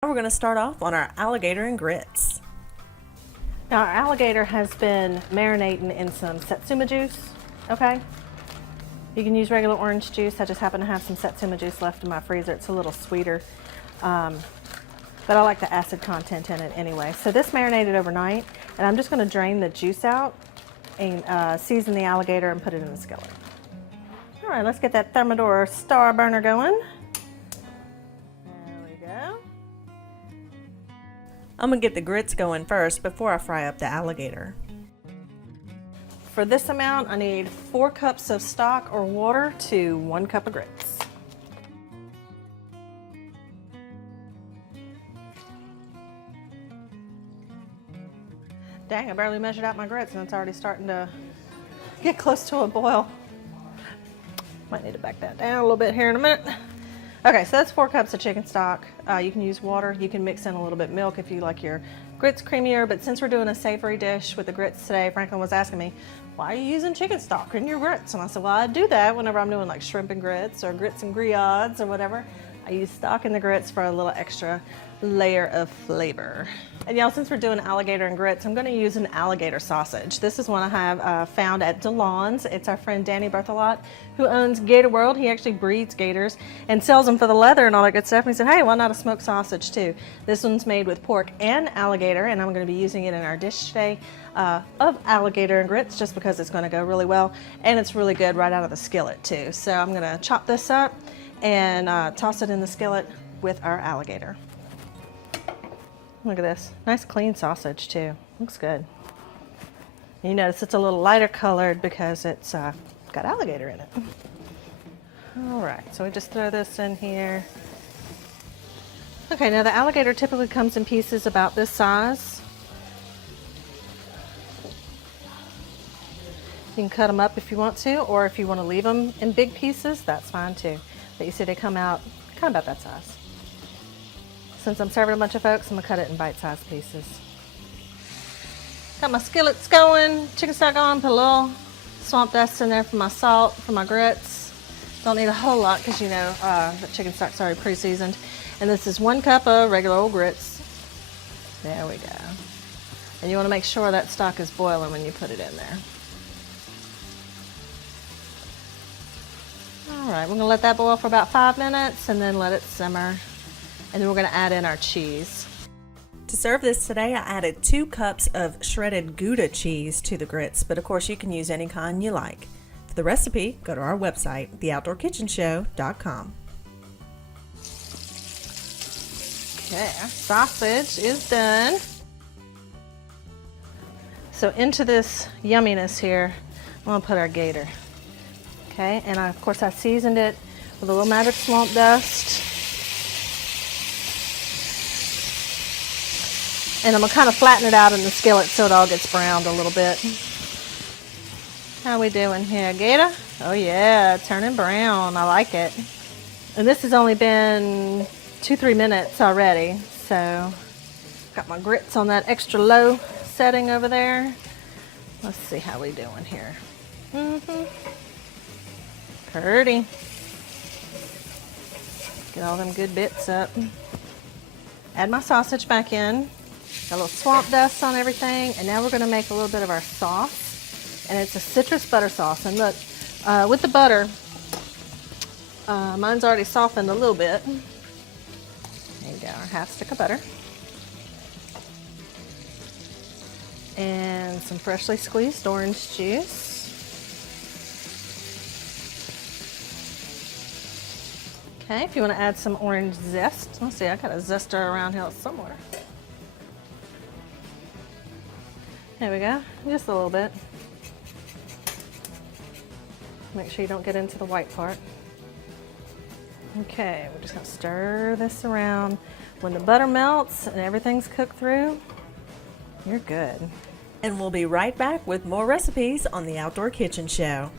We're going to start off on our alligator and grits. Now our alligator has been marinating in some satsuma juice, okay? You can use regular orange juice. I just happen to have some satsuma juice left in my freezer. It's a little sweeter, but I like the acid content in it anyway. So this marinated overnight, and I'm just going to drain the juice out and season the alligator and put it in the skillet. All right, let's get that Thermidor star burner going. There we go. I'm going to get the grits going first before I fry up the alligator. For this amount, I need 4 cups of stock or water to 1 cup of grits. Dang, I barely measured out my grits and it's already starting to get close to a boil. Might need to back that down a little bit here in a minute. Okay, so that's 4 cups of chicken stock. You can use water. You can mix in a little bit of milk if you like your grits creamier, but since we're doing a savory dish with the grits today, Franklin was asking me, why are you using chicken stock in your grits? And I said, well, I do that whenever I'm doing like shrimp and grits or grits and griots or whatever. I use stock in the grits for a little extra layer of flavor. And y'all, since we're doing alligator and grits, I'm gonna use an alligator sausage. This is one I have found at DeLon's. It's our friend Danny Berthelot who owns Gator World. He actually breeds gators and sells them for the leather and all that good stuff. And he said, hey, why not a smoked sausage too? This one's made with pork and alligator, and I'm gonna be using it in our dish today of alligator and grits just because it's gonna go really well. And it's really good right out of the skillet too. So I'm gonna chop this up and toss it in the skillet with our alligator. Look at this, nice clean sausage too, looks good. And you notice it's a little lighter colored because it's got alligator in it. All right, so we just throw this in here. Okay, now the alligator typically comes in pieces about this size. You can cut them up if you want to, or if you want to leave them in big pieces, that's fine too. But you see they come out kind of about that size. Since I'm serving a bunch of folks, I'm gonna cut it in bite-sized pieces. Got my skillets going, chicken stock on, put a little swamp dust in there for my salt, for my grits. Don't need a whole lot because you know the chicken stock's already pre-seasoned. And this is 1 cup of regular old grits. There we go. And you wanna make sure that stock is boiling when you put it in there. All right, we're gonna let that boil for about 5 minutes and then let it simmer. And then we're gonna add in our cheese. To serve this today, I added 2 cups of shredded Gouda cheese to the grits, but of course you can use any kind you like. For the recipe, go to our website, theoutdoorkitchenshow.com. Okay, our sausage is done. So into this yumminess here, I'm gonna put our gator. Okay, and of course I seasoned it with a little magic swamp dust. And I'm gonna kind of flatten it out in the skillet so it all gets browned a little bit. How we doing here, Gator? Oh yeah, turning brown, I like it. And this has only been 2-3 minutes already. So, got my grits on that extra low setting over there. Let's see how we doing here. Pretty. Get all them good bits up. Add my sausage back in. Got a little swamp dust on everything, and now we're going to make a little bit of our sauce, and it's a citrus butter sauce. And look, with the butter, mine's already softened a little bit. There you go, our half stick of butter. And some freshly squeezed orange juice. Okay, if you want to add some orange zest. Let's see, I got a zester around here somewhere. There we go, just a little bit. Make sure you don't get into the white part. Okay, we're just gonna stir this around. When the butter melts and everything's cooked through, you're good. And we'll be right back with more recipes on the Outdoor Kitchen Show.